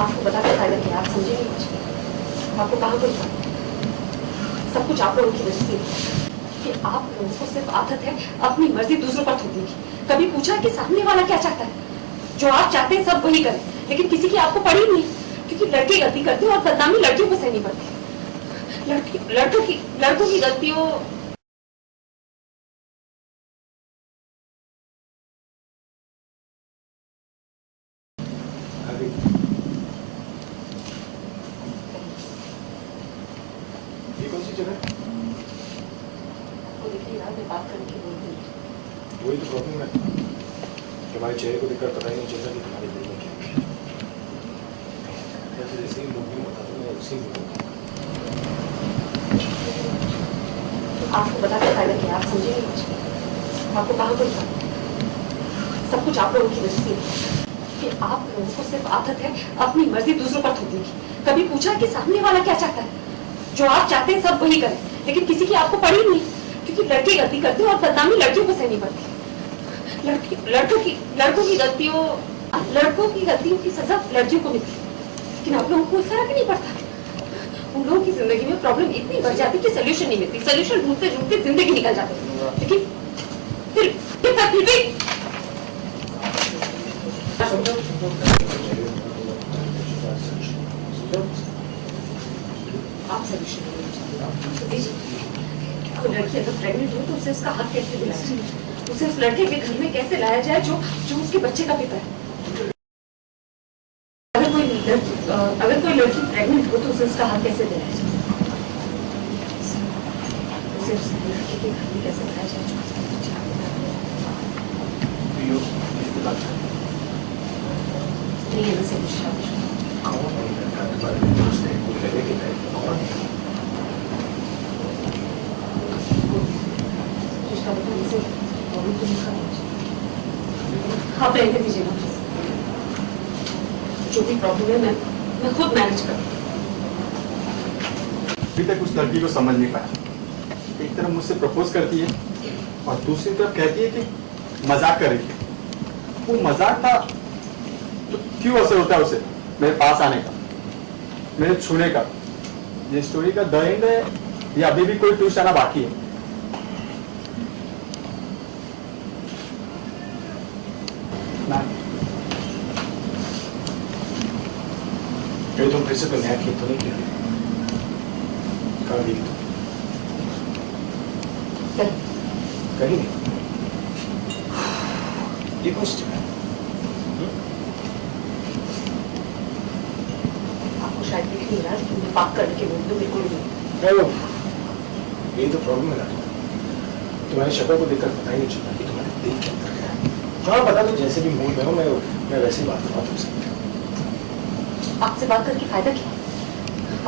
आपको बता के फायदा क्या, आप समझे नहीं मुझे। आपको कहाँ कोई सब कुछ आप लोगों की वजह से कि आप लोगों को सिर्फ आदत है अपनी मर्जी दूसरों पर थोपने की। कभी पूछा कि सामने वाला क्या चाहता है? जो आप चाहते हैं सब वही करें, लेकिन किसी की आपको पड़ी नहीं, क्योंकि लड़के गलती करते हैं और बदनामी लड़कियों को सहनी पड़ती है। लड़कों की गलतियों बात करने की बोलती है। वही तो प्रॉब्लम है, तुम्हारे चेहरे को देखकर पता ही नहीं चलता कि तुम्हारे दिल में क्या है। जैसे ही लोग बता दो मैं उसी में आपको बता के फायदा क्या, आप समझे नहीं मुझे। आपको कहाँ कोई सब कुछ आप लोगों की वजह से कि आप लोगों को सिर्फ आदत है अपनी मर्जी दूसरों पर थोपने की। कभी पूछा कि सामने वाला क्या चाहता है? जो आप चाहते हैं सब वही करें, लेकिन किसी की आपको पड़ी नहीं, क्योंकि लड़के गलती करते हैं और बदनामी लड़कियों को सहनी पड़ती है। लड़कों की गलतियों की सजा लड़कियों को मिलती है, लेकिन आप लोगों को कोई फर्क नहीं पड़ता। उन लोगों की जिंदगी में प्रॉब्लम इतनी बढ़ जाती कि सोल्यूशन नहीं मिलती, सोल्यूशन ढूंढते ढूंढते जिंदगी निकल जाती है। लेकिन फिर भी आप सोल्यूशन लड़की अगर प्रेग्नेंट हो तो उसे उसका हक कैसे दिलाया जाए? उसे उस लड़के के घर में कैसे लाया जाए जो उसके बच्चे का पिता है? अगर कोई लड़की प्रेग्नेंट हो तो उसे उसका हक कैसे दिलाया जाए? उसे उस लड़के के घर में कैसे लाया जाए जो उसके बच्चे का पिता है? नहीं है वैसे आप रहने दीजिएगा, जो भी प्रॉब्लम है मैं खुद मैनेज करूँ। अभी तक उस लड़की को समझ नहीं पाया। एक तरफ मुझसे प्रपोज करती है और दूसरी तरफ कहती है कि मजाक कर रही है। वो मजाक था तो क्यों असर होता है उसे मेरे पास आने का, मेरे छूने का? ये स्टोरी का द एंड है या अभी भी कोई ट्विस्ट आना बाकी है? तुम फिर से तो नया खेत तो नहीं किया? कहाँ गई तुम? कहीं नहीं। ये कौन सी जगह है? आपको शायद दिख नहीं रहा, लेकिन मैं बात करने के बोल दो बिल्कुल नहीं। यही तो प्रॉब्लम है ना, तुम्हारी शक्ल को देखकर पता ही नहीं चलता कि तुम्हारे दिल के अंदर क्या है। हाँ बता दो, जैसे भी मूड में हो मैं वैसे ही बात करूँ तुमसे। आपसे बात करके फायदा क्या?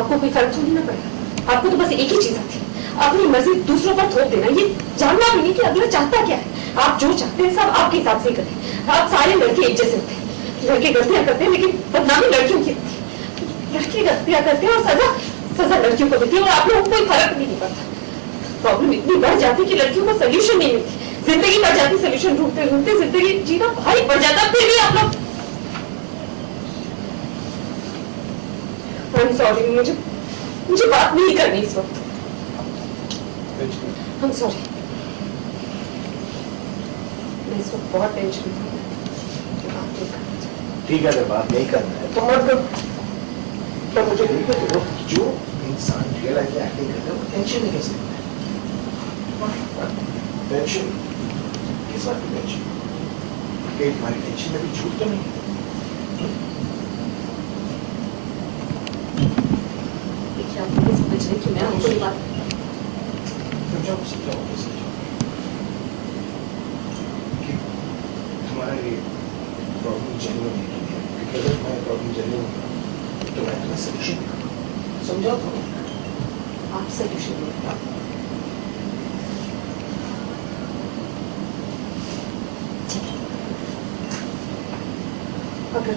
आपको कोई फर्क थोड़ी ना पड़ेगा। आपको तो बस एक ही चीज आती है, अपनी मर्जी दूसरों पर थोप देना, ये जानना भी नहीं कि अगला चाहता क्या है। आप जो चाहते हैं सब आपके हिसाब से करें। आप सारे लड़के एक जैसे होते हैं, लड़के गलतियां करते हैं लेकिन बदनामी लड़कियों की होती है। लड़के गलतियां करते हैं और सजा लड़कियों को देती है, और आप लोगों को कोई फर्क भी नहीं पड़ता। प्रॉब्लम इतनी बढ़ जाती कि लड़कियों को सोल्यूशन नहीं मिलती, जिंदगी बढ़ जाती, सोल्यूशन ढूंढते ढूंढते जिंदगी जीना भारी पड़ जाता। फिर भी आप लोग सॉरी, मुझे बात नहीं करनी इस वक्त। I'm sorry, मैं इस वक्त बहुत टेंशन में हूँ। ठीक है, अगर बात नहीं करना है तो मतलब तो मुझे नहीं कहते हो जो इंसान रियल लाइफ में एक्टिंग करता है वो टेंशन नहीं कैसे लेता है? टेंशन किस बात की टेंशन? तुम्हारी टेंशन में भी झूठ तो नहीं है? आप मुझे समझ रहे कि मैं आपको बात समझाओ तुम्हारा ये प्रॉब्लम जेन्युइन है, क्योंकि अगर तुम्हारा प्रॉब्लम जेन्युइन है तो मैं तुम्हें सोल्यूशन समझाओ तो आप सोल्यूशन अगर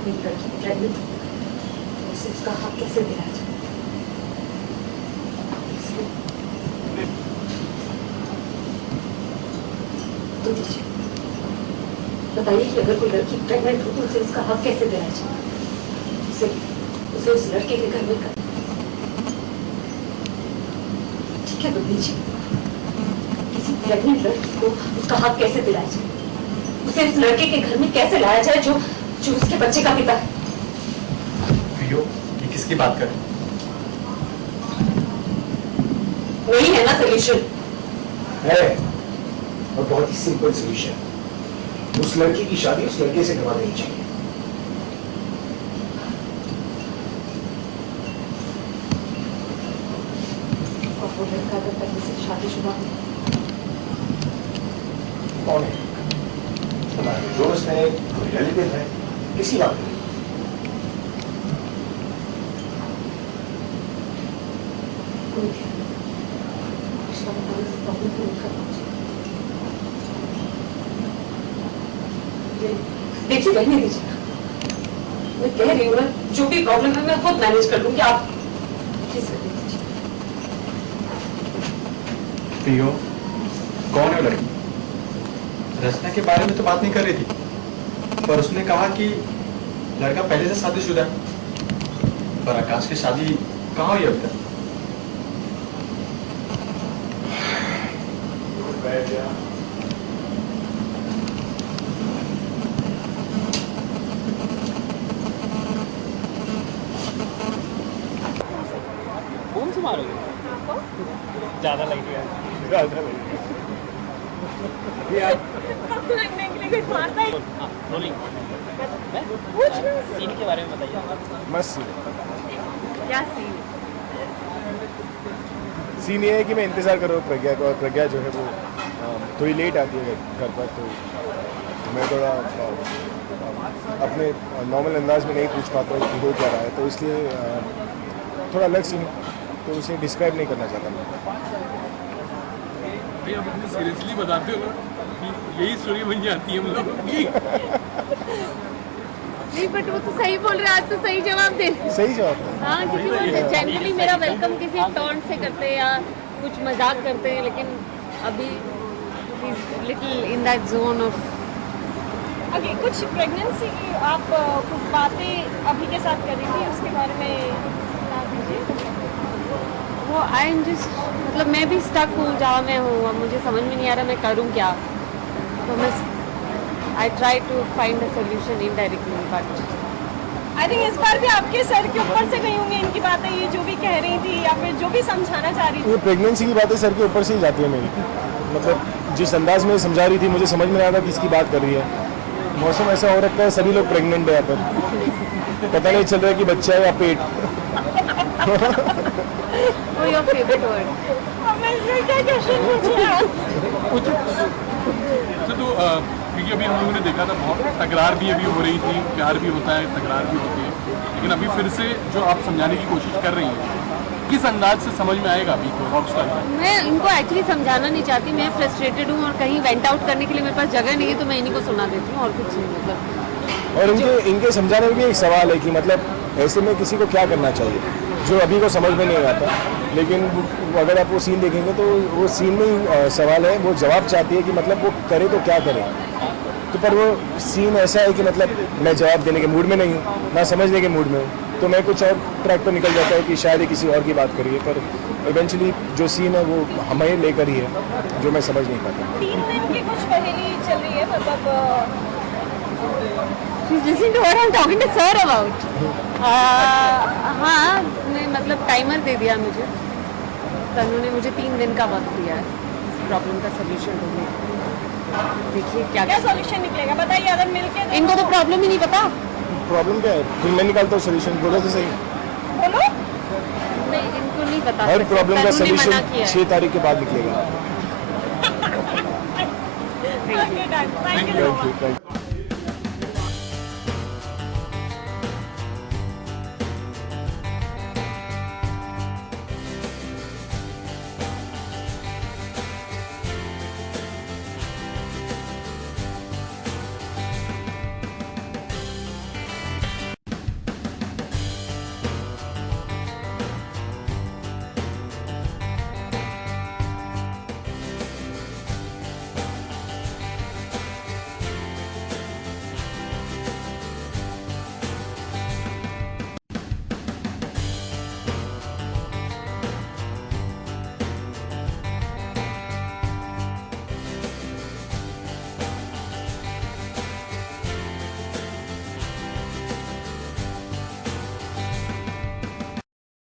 कोई लड़की प्रेग्नेंट उसे उसका हक कैसे दिलाया जाए? तो दीजिए। बताइए कि अगर कोई लड़की प्रेग्नेंट हो तो उसे उसका हक कैसे दिलाया जाए? उसे उस लड़के के घर में कर, ठीक है तो दीजिए। किसी प्रेग्नेंट लड़की को उसका हक कैसे दिलाया जाए? उसे उस लड़के के घर में कैसे लाया जाए जो उसके बच्चे का पिता है? प्रियो, ये किसकी बात कर रही? वही है ना सोल्यूशन? है, और बहुत ही सिंपल सोल्यूशन। उस लड़की की शादी उस लड़के से करवा देनी चाहिए। और वो लड़का अगर पहले से शादीशुदा हो? कौन है? हमारे दोस्त है, कोई रिलेटिव है, किसी बात नहीं। कोई भी रिश्ता बताने से प्रॉब्लम को नहीं करना चाहिए। देखिए रहने दीजिए, मैं कह रही हूँ ना, जो भी प्रॉब्लम है मैं खुद मैनेज कर लूंगी, आप प्लीज रहने दीजिए। प्रियो, कौन है वो लड़की? रचना के बारे में तो बात नहीं कर रही थी, पर उसने कहा कि लड़का पहले से शादीशुदा है। पर आकाश की शादी कहाँ हुई अभी तक? कौन से मारोगे? ज़्यादा लग गया। आपको लगने के लिए कोई मारता है? हाँ, रोलिंग। सीन के बारे में बताइए। मस्त क्या सीन? सीन ये है कि मैं इंतज़ार कर रहा हूँ प्रज्ञा का, और प्रज्ञा जो है वो थोड़ी लेट आती है घर पर, तो मैं थोड़ा अपने नॉर्मल अंदाज में नहीं पूछ पाता हूँ कि हो क्या रहा है, तो इसलिए थोड़ा अलग सीन, तो उसे डिस्क्राइब नहीं करना चाहता मैं। भाई आप इतने सीरियसली बताते हो ना कि यही स्टोरी बन जाती है हम लोगों की। नहीं बट वो तो सही बोल रहे हैं, आज तो सही जवाब दे रहे हैं। सही जवाब है। हाँ क्योंकि वो जनरली मेरा वेलकम किसी टॉन्ट से करते हैं या कुछ मजाक करते हैं, लेकिन अभी little in that zone of. Okay, कुछ प्रेगनेंसी की आप कुछ बातें अभी के साथ कर रही थी, उसके बारे में बता दीजिए। वो आई एम जस्ट, मतलब मैं भी स्टक हूँ जहाँ मैं हूँ, अब मुझे समझ में नहीं आ रहा मैं करूँ क्या, तो मैं I try to find a solution indirectly, but I think इस बार भी आपके सर के ऊपर से गई होंगी इनकी बातें, ये जो भी कह रही थी या फिर जो भी समझाना चाह रही थी। ये प्रेगनेंसी की बातें सर के ऊपर से ही जाती है मेरी, मतलब जिस अंदाज में समझा रही थी मुझे समझ में नहीं आता किसकी बात कर रही है। मौसम ऐसा हो रखा है, सभी लोग प्रेग्नेंट है यहाँ पर, पता नहीं चल रहा है कि बच्चा है या पेट। वो योर फेवरेट वर्ड। अब मैं इसमें क्या क्वेश्चन पूछूं? तो क्योंकि अभी हम लोगों ने देखा था बहुत तकरार भी अभी हो रही थी, प्यार भी होता है, तकरार भी होती है, लेकिन अभी फिर से जो आप समझाने की कोशिश कर रही हैं, किस अंदाज से समझ में आएगा अभी को रॉक स्टार? मैं इनको एक्चुअली समझाना नहीं चाहती, मैं फ्रस्ट्रेटेड हूँ और कहीं वेंट आउट करने के लिए मेरे पास जगह नहीं है, तो मैं इन्हीं को सुना देती हूँ और कुछ नहीं, मतलब। और इनके समझाने में भी एक सवाल है कि मतलब ऐसे में किसी को क्या करना चाहिए, जो अभी को समझ में नहीं आता, लेकिन अगर आप वो सीन देखेंगे तो वो सीन में ही सवाल है, वो जवाब चाहती है कि मतलब वो करे तो क्या करे, तो पर वो सीन ऐसा है कि मतलब मैं जवाब देने के मूड में नहीं हूँ, ना समझने के मूड में हूँ, तो मैं कुछ और ट्रैक पर निकल जाता हूँ कि शायद ये किसी और की बात करिए, पर इवेंचुअली जो सीन है वो हमें लेकर ही है, जो मैं समझ नहीं पाता। 3 दिन की कुछ पहेली चल रही है, मतलब She's listening to what I'm talking to sir about. हाँ, मैं मतलब टाइमर दे दिया मुझे, तनु ने मुझे 3 दिन का वक्त दिया है प्रॉब्लम का सोल्यूशन ढूंढने। देखिए क्या सॉल्यूशन निकलेगा, बताइए। अगर मिलके इनको तो प्रॉब्लम ही नहीं पता। प्रॉब्लम क्या है, फिर मैं निकालता हूँ सोल्यूशन, बोलो तो सही। बोलो। नहीं, इनको नहीं पता। हर प्रॉब्लम का तनु ने मना सोल्यूशन किया है। 6 तारीख के बाद निकलेगा। Thank you. Thank you.